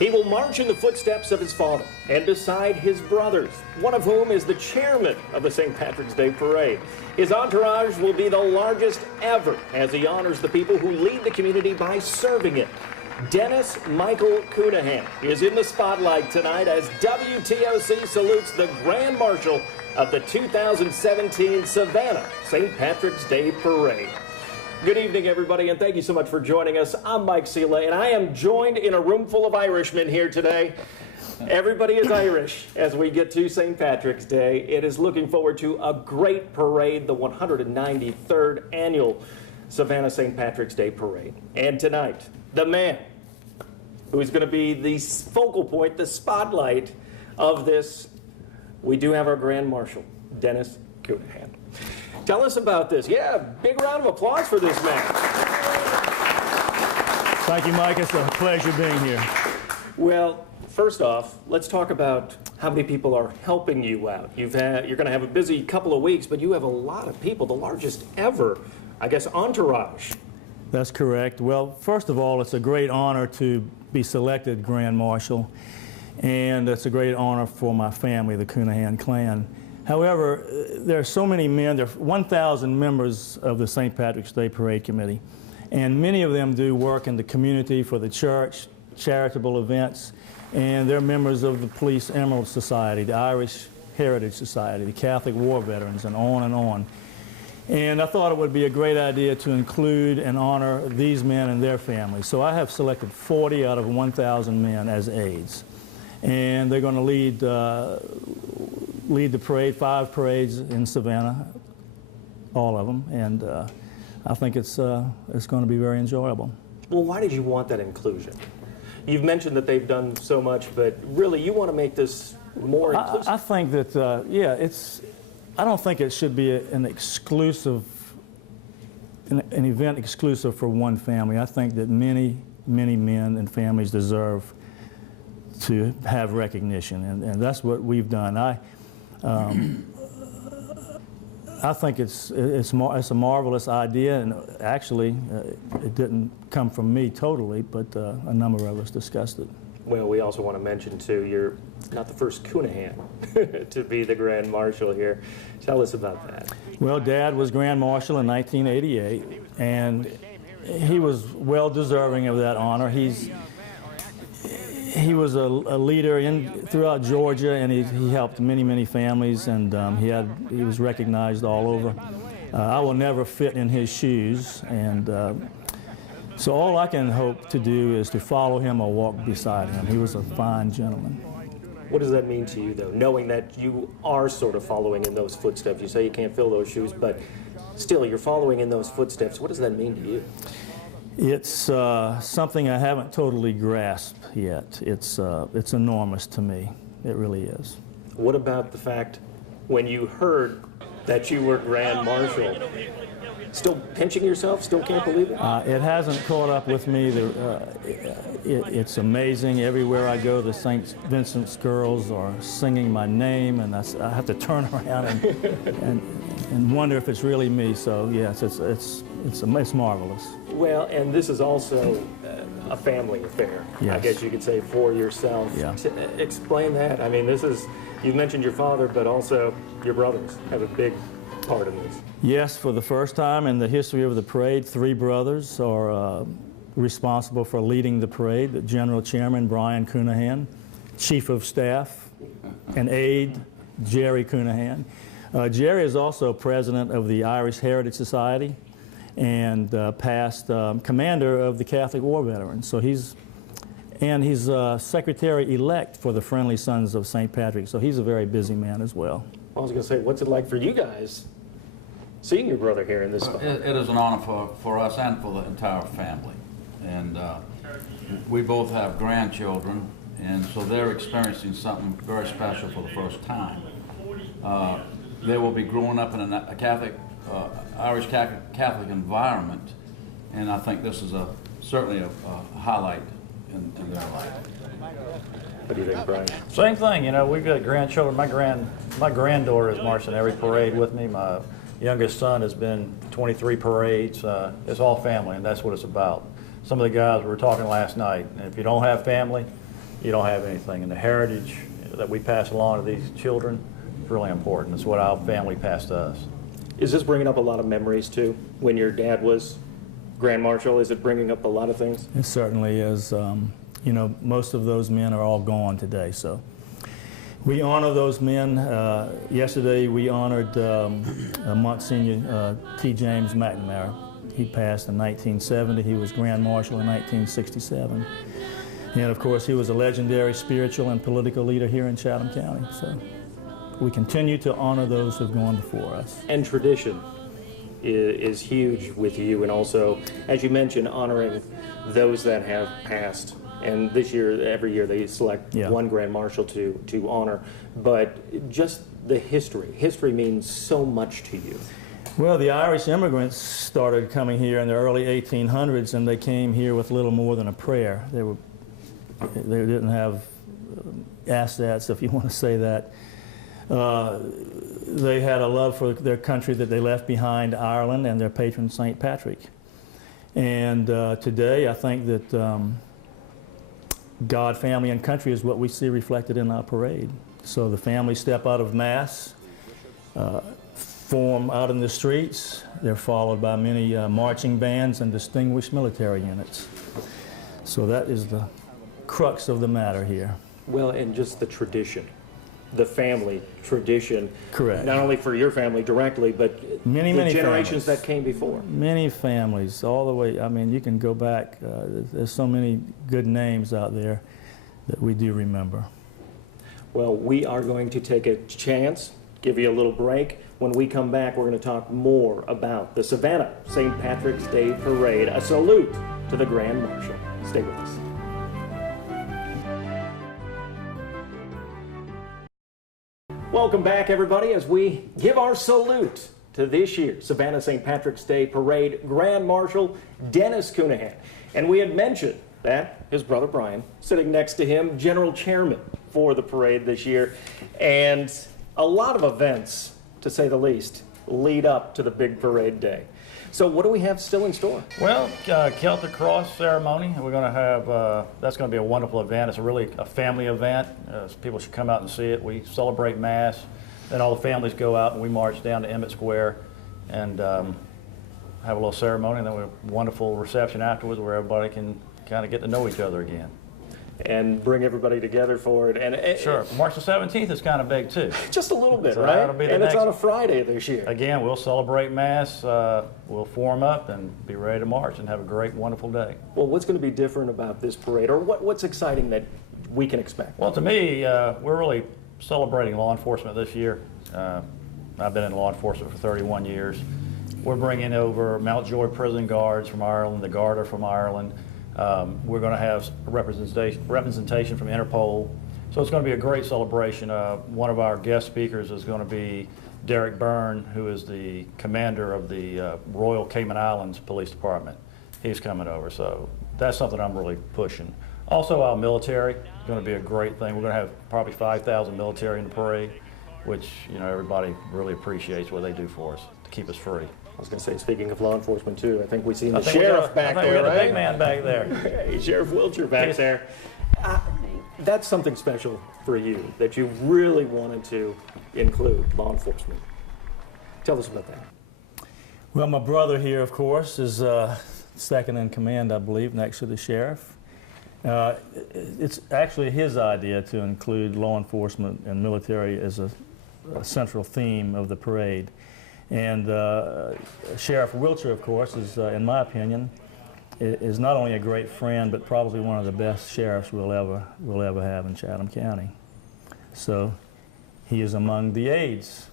He will march in the footsteps of his father and beside his brothers, one of whom is the chairman of the St. Patrick's Day Parade. His entourage will be the largest ever as he honors the people who lead the community by serving it. Dennis Michael Counihan is in the spotlight tonight as WTOC salutes the Grand Marshal of the 2017 Savannah St. Patrick's Day Parade. Good evening, everybody, and thank you so much for joining us. I'm Mike Sela, and I am joined in a room full of Irishmen here today. Everybody is Irish as we get to St. Patrick's Day. It is looking forward to a great parade, the 193rd annual Savannah St. Patrick's Day Parade. And tonight, the man who's going to be the focal point, the spotlight of this, we do have our Grand Marshal, Dennis Counihan. Tell us about this. Yeah, big round of applause for this man. Thank you, Mike. It's a pleasure being here. Well, first off, let's talk about how many people are helping you out. You're going to have a busy couple of weeks, but you have a lot of people, the largest ever, I guess, entourage. That's correct. Well, first of all, it's a great honor to be selected Grand Marshal, and it's a great honor for my family, the Counihan clan. However, there are so many men, there are 1,000 members of the St. Patrick's Day Parade Committee, and many of them do work in the community for the church, charitable events, and they're members of the Police Emerald Society, the Irish Heritage Society, the Catholic War Veterans, and on and on. And I thought it would be a great idea to include and honor these men and their families. So I have selected 40 out of 1,000 men as aides, and they're going to lead the parade, 5 parades in Savannah, all of them, and I think it's going to be very enjoyable. Well, why did you want that inclusion? You've mentioned that they've done so much, but really you want to make this more inclusive. I think that, yeah, I don't think it should be an event exclusive for one family. I think that many, many men and families deserve to have recognition, and that's what we've done. I think it's a marvelous idea, and actually it didn't come from me totally, but a number of us discussed it. Well, we also want to mention, too, you're not the first Counihan to be the Grand Marshal here. Tell us about that. Well, Dad was Grand Marshal in 1988, and he was well deserving of that honor. He was a leader throughout Georgia, and he helped many, many families, and he was recognized all over. I will never fit in his shoes, and so all I can hope to do is to follow him or walk beside him. He was a fine gentleman. What does that mean to you, though, knowing that you are sort of following in those footsteps? You say you can't fill those shoes, but still, you're following in those footsteps. What does that mean to you? It's something I haven't totally grasped yet. It's enormous to me. It really is. What about the fact when you heard that you were Grand Marshal? Still pinching yourself? Still can't believe it? It hasn't caught up with me. It's amazing. Everywhere I go, the St. Vincent's girls are singing my name, and I have to turn around and wonder if it's really me. So yes, it's marvelous. Well, and this is also a family affair. Yes. I guess you could say for yourself. Yeah. Explain that. I mean, you mentioned your father, but also your brothers have a big part in this. Yes, for the first time in the history of the parade, 3 brothers are responsible for leading the parade. The General Chairman, Brian Counihan, Chief of Staff and aide, Jerry Counihan. Jerry is also president of the Irish Heritage Society and past commander of the Catholic War Veterans. So he's secretary-elect for the Friendly Sons of St. Patrick. So he's a very busy man as well. I was going to say, what's it like for you guys seeing your brother here in this spot? It is an honor for us and for the entire family. And we both have grandchildren, and so they're experiencing something very special for the first time. They will be growing up in a Catholic, Irish Catholic environment, and I think this is certainly a highlight in their life. What do you think, Brian? Same thing. You know, we've got grandchildren. My granddaughter is marching every parade with me. My youngest son has been 23 parades. It's all family, and that's what it's about. Some of the guys we were talking last night, and if you don't have family, you don't have anything. And the heritage that we pass along to these children is really important. It's what our family passed to us. Is this bringing up a lot of memories too? When your dad was Grand Marshal, is it bringing up a lot of things? It certainly is. You know, most of those men are all gone today, so we honor those men. Yesterday we honored Monsignor T. James McNamara. He passed in 1970. He was Grand Marshal in 1967. And of course, he was a legendary spiritual and political leader here in Chatham County. So we continue to honor those who have gone before us. And tradition is huge with you, and also, as you mentioned, honoring those that have passed. And this year, every year, they select one Grand Marshal to honor. But just the history. History means so much to you. Well, the Irish immigrants started coming here in the early 1800s, and they came here with little more than a prayer. They didn't have assets, if you want to say that. They had a love for their country that they left behind, Ireland, and their patron St. Patrick. And today, I think that God, family, and country is what we see reflected in our parade. So the families step out of Mass, form out in the streets. They're followed by many marching bands and distinguished military units. So that is the crux of the matter here. Well, and just the tradition, the family tradition. Correct. Not only for your family directly, but many generations families that came before. Many families, all the way. I mean, you can go back. There's so many good names out there that we do remember. Well, we are going to take a chance, give you a little break. When we come back, we're going to talk more about the Savannah St. Patrick's Day Parade. A salute to the Grand Marshal. Stay with us. Welcome back, everybody, as we give our salute to this year's Savannah St. Patrick's Day Parade Grand Marshal Dennis Counihan. And we had mentioned that his brother Brian, sitting next to him, General Chairman for the parade this year. And a lot of events, to say the least, lead up to the big parade day. So what do we have still in store? Well, Celtic Cross ceremony. We're going to have, that's going to be a wonderful event. It's really a family event. People should come out and see it. We celebrate Mass, then all the families go out and we march down to Emmett Square and have a little ceremony, and then we have a wonderful reception afterwards where everybody can kind of get to know each other again. And bring everybody together for it. And sure. March the 17th is kind of big too. Just a little bit, So right? that'll be the And it's next- on a Friday this year. Again, we'll celebrate Mass, we'll form up and be ready to march and have a great, wonderful day. Well, what's going to be different about this parade, or what's exciting that we can expect? Well, to me, we're really celebrating law enforcement this year. I've been in law enforcement for 31 years. We're bringing over Mountjoy prison guards from Ireland, the Guard are from Ireland. We're going to have representation from Interpol. So it's going to be a great celebration. One of our guest speakers is going to be Derek Byrne, who is the commander of the Royal Cayman Islands Police Department. He's coming over, so that's something I'm really pushing. Also, our military is going to be a great thing. We're going to have probably 5,000 military in the parade, which, you know, everybody really appreciates what they do for us to keep us free. I was going to say, speaking of law enforcement too, I think we see the I think we sheriff got- back I think there, we got right? the big man back there. Hey, Sheriff Wiltshire back Yes. there. That's something special for you that you really wanted to include, law enforcement. Tell us about that. Well, my brother here, of course, is second in command, I believe, next to the sheriff. It's actually his idea to include law enforcement and military as a central theme of the parade. And Sheriff Wiltshire, of course, is, in my opinion, is not only a great friend, but probably one of the best sheriffs we'll ever have in Chatham County. So he is among the aides.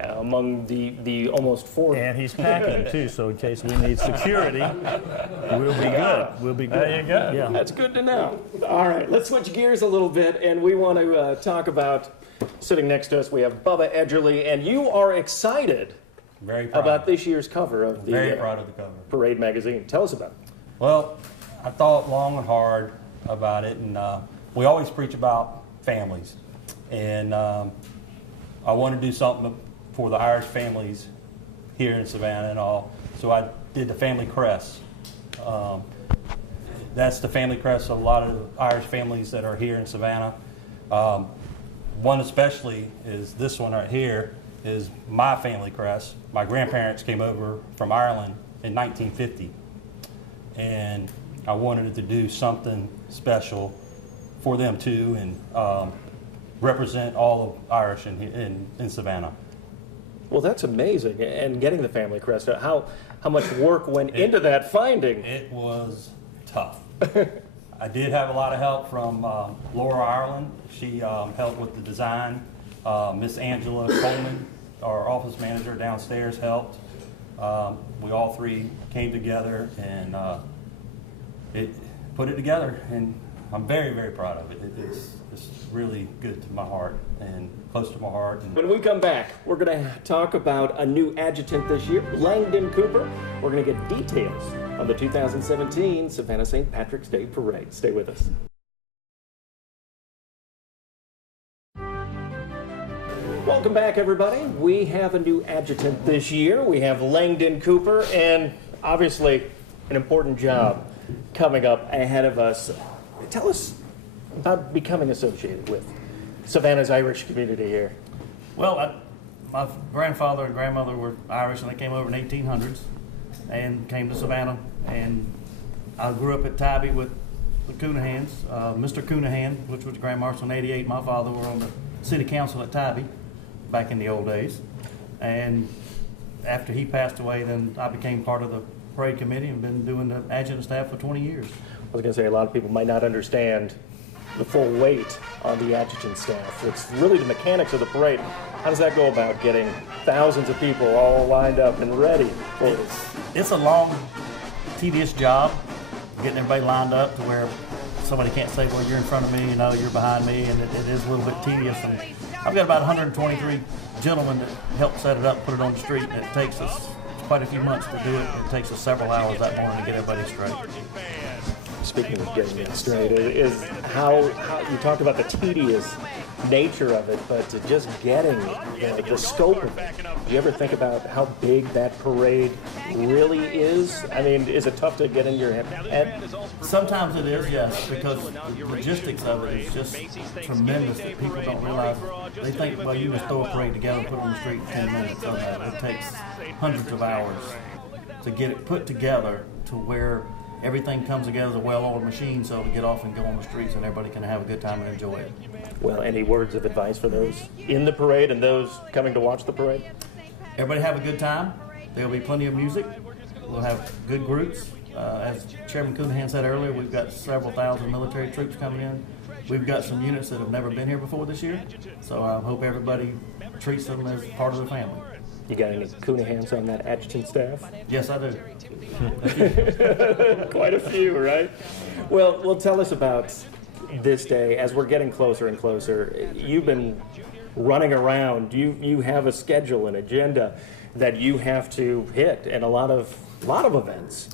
Among the almost 40. And he's packing too, so in case we need security, we'll be good. We'll be good. There you go. Yeah. That's good to know. All right, let's switch gears a little bit, and we want to talk about, sitting next to us, we have Bubba Edgerly, and you are excited Very proud. about this year's cover of the Very proud of the cover. Parade magazine. Tell us about it. Well, I thought long and hard about it, and we always preach about families. And I wanted to do something for the Irish families here in Savannah and all. So I did the family crest. that's the family crest of a lot of the Irish families that are here in Savannah. One especially is this one right here is my family crest. My grandparents came over from Ireland in 1950, and I wanted to do something special for them too, and represent all of Irish in Savannah. Well, that's amazing. And getting the family crest, how much work went into that finding? It was tough. I did have a lot of help from Laura Ireland. She helped with the design. Miss Angela Coleman, our office manager downstairs, helped. We all three came together and put it together, and I'm very, very proud of it. It's really good to my heart and close to my heart. And When we come back, we're going to talk about a new adjutant this year, Langdon Cooper. We're going to get details on the 2017 Savannah St. Patrick's Day Parade. Stay with us. Welcome back, everybody. We have a new adjutant this year. We have Langdon Cooper, and obviously an important job coming up ahead of us. Tell us about becoming associated with Savannah's Irish community here. Well, my grandfather and grandmother were Irish, and they came over in 1800s and came to Savannah. And I grew up at Tybee with the Counihans. Mr. Counihan, which was Grand Marshal in '88, my father were on the city council at Tybee back in the old days. And after he passed away, then I became part of the parade committee and been doing the adjutant staff for 20 years. I was going to say, a lot of people might not understand the full weight on the adjutant staff. It's really the mechanics of the parade. How does that go about getting thousands of people all lined up and ready for this? It's a long, tedious job, getting everybody lined up to where somebody can't say, well, you're in front of me, you know, you're behind me, and it is a little bit tedious. And I've got about 123 gentlemen that help set it up, put it on the street, and it takes us quite a few months to do it. It takes us several hours that morning to get everybody straight. Speaking of getting it straight, is how you talked about the tedious nature of it, but to just getting the scope of it. Do you ever think about how big that parade really is? I mean, is it tough to get in your head? Sometimes it is, yes, because the logistics of it is just tremendous that people don't realize. They think, well, you just throw a parade together and put it on the street in 10 minutes. So that it takes hundreds of hours to get it put together to where everything comes together as a well-oiled machine, so to get off and go on the streets and everybody can have a good time and enjoy it. Well, any words of advice for those in the parade and those coming to watch the parade? Everybody have a good time. There'll be plenty of music. We'll have good groups. As Chairman Counihan said earlier, we've got several thousand military troops coming in. We've got some units that have never been here before this year, so I hope everybody treats them as part of the family. You got any Counihans on that adjutant staff? Yes, I do. Quite a few, right? Well, tell us about this day as we're getting closer and closer. You've been running around. You have a schedule, an agenda that you have to hit, and a lot of events.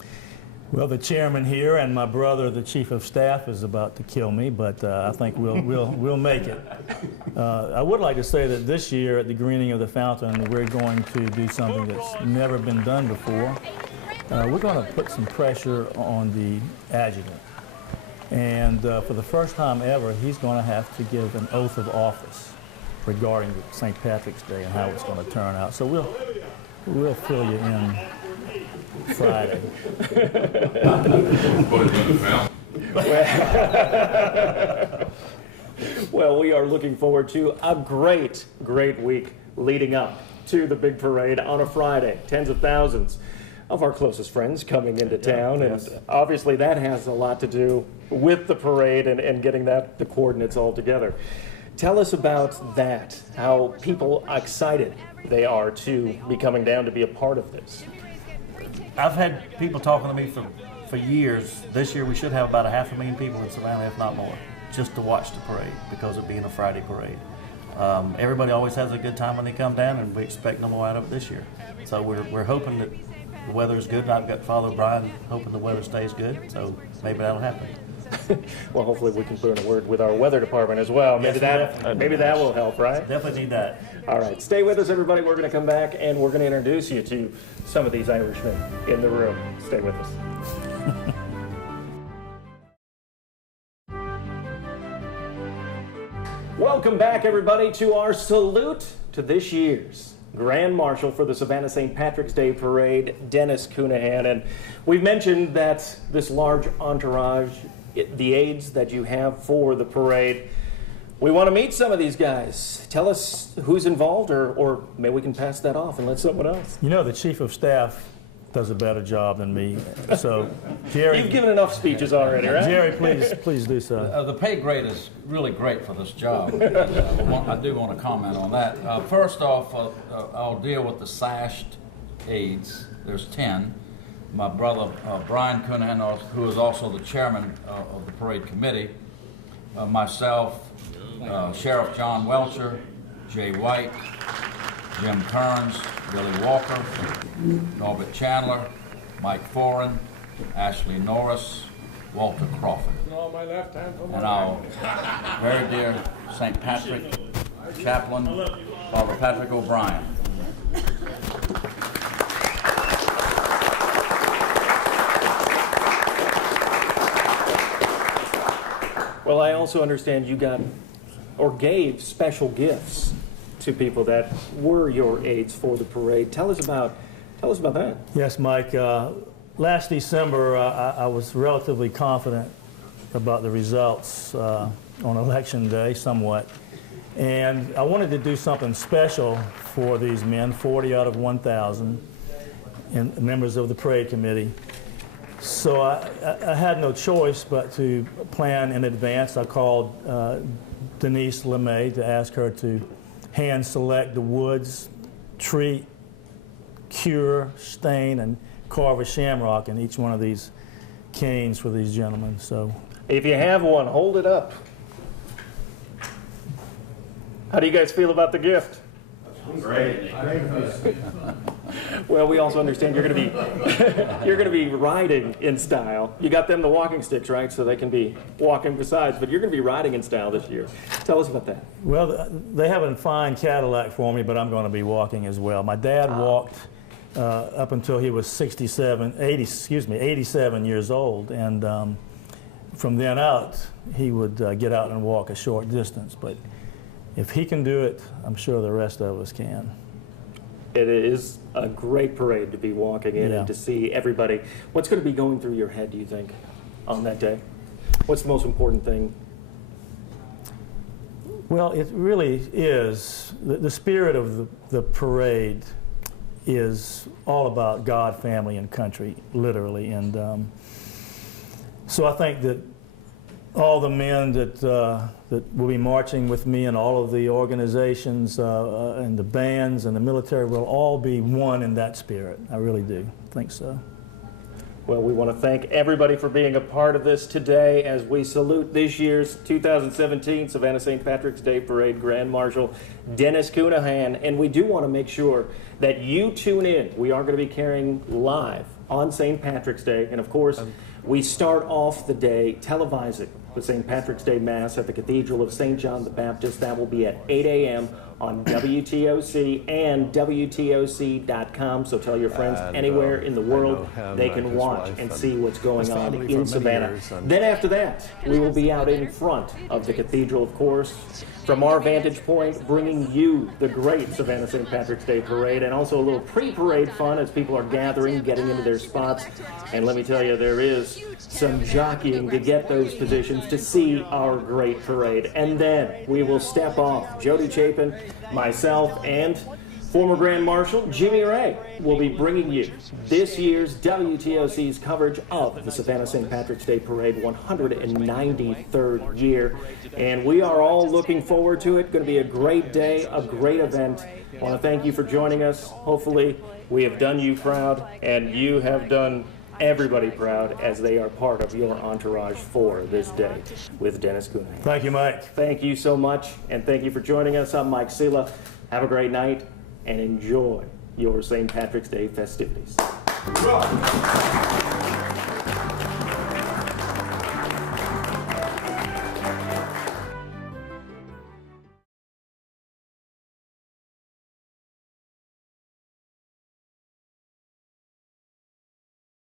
Well, the chairman here and my brother, the chief of staff, is about to kill me, but I think we'll make it. I would like to say that this year at the greening of the fountain, we're going to do something that's never been done before. We're going to put some pressure on the adjutant. And for the first time ever, he's going to have to give an oath of office regarding St. Patrick's Day and how it's going to turn out. So we'll fill you in Friday. Well, we are looking forward to a great week leading up to the big parade on a Friday. Tens of thousands of our closest friends coming into town, and obviously that has a lot to do with the parade and getting the coordinates all together. Tell us about that, how people excited they are to be coming down to be a part of this. I've had people talking to me for years. This year we should have about 500,000 people in Savannah, if not more, just to watch the parade because of being a Friday parade. Everybody always has a good time when they come down, and we expect no more out of it this year. So we're hoping that the weather is good. I've got Father Brian hoping the weather stays good, so maybe that'll happen. Well, hopefully we can put in a word with our weather department as well. Maybe that will help, right? Definitely need that. All right, stay with us, everybody. We're going to come back and we're going to introduce you to some of these Irishmen in the room. Stay with us. Welcome back, everybody, to our salute to this year's Grand Marshal for the Savannah St. Patrick's Day Parade, Dennis Counihan. And we've mentioned that this large entourage, the aides that you have for the parade, we want to meet some of these guys. Tell us who's involved, or maybe we can pass that off and let someone else. You know, the Chief of Staff does a better job than me. So, Jerry... You've given enough speeches already, right? Jerry, please do so. The pay grade is really great for this job. I do want to comment on that. First off, I'll deal with the sashed aides. There's 10. My brother, Brian Counihan, who is also the chairman of the parade committee, myself, Sheriff John Welcher, Jay White, Jim Kearns, Billy Walker, Norbert Chandler, Mike Foran, Ashley Norris, Walter Crawford. And our very dear St. Patrick chaplain, Father Patrick O'Brien. Well, I also understand you got or gave special gifts to people that were your aides for the parade. Tell us about that. Yes, Mike. Last December, I was relatively confident about the results on Election Day, somewhat. And I wanted to do something special for these men, 40 out of 1,000, and members of the parade committee. So I had no choice but to plan in advance. I called Denise LeMay to ask her to hand select the woods, treat, cure, stain, and carve a shamrock in each one of these canes for these gentlemen. So, if you have one, hold it up. How do you guys feel about the gift? Great. Well, we also understand you're going to be riding in style. You got them the walking sticks, right? So they can be walking besides, but you're going to be riding in style this year. Tell us about that. Well, they have a fine Cadillac for me, but I'm going to be walking as well. My dad walked up until he was 87 years old, and from then out, he would get out and walk a short distance. But if he can do it, I'm sure the rest of us can. It is a great parade to be walking in and to see everybody. What's going to be going through your head, do you think, on that day? What's the most important thing? Well, it really is. The spirit of the parade is all about God, family, and country, literally. And so I think that all the men that will be marching with me, and all of the organizations and the bands and the military will all be one in that spirit. I really do think so. Well, we want to thank everybody for being a part of this today as we salute this year's 2017 Savannah St. Patrick's Day Parade Grand Marshal, Dennis Counihan. And we do want to make sure that you tune in. We are going to be carrying live on St. Patrick's Day. And of course, we start off the day televising the St. Patrick's Day Mass at the Cathedral of St. John the Baptist. That will be at 8 a.m. on WTOC and WTOC.com. So tell your friends anywhere in the world they can watch and see what's going on in Savannah. Then after that, we will be out in front of the cathedral, of course, from our vantage point, bringing you the great Savannah St. Patrick's Day Parade, and also a little pre-parade fun as people are gathering, getting into their spots. And let me tell you, there is some jockeying to get those positions to see our great parade. And then we will step off. Jody Chapin, myself, and former Grand Marshal Jimmy Ray will be bringing you this year's WTOC's coverage of the Savannah St. Patrick's Day Parade, 193rd year. And we are all looking forward to it. Going to be a great day, a great event. I want to thank you for joining us. Hopefully, we have done you proud, and you have done everybody proud as they are part of your entourage for this day with Dennis Counihan. Thank you, Mike. Thank you so much, and thank you for joining us. I'm Mike Sela. Have a great night, and enjoy your St. Patrick's Day festivities.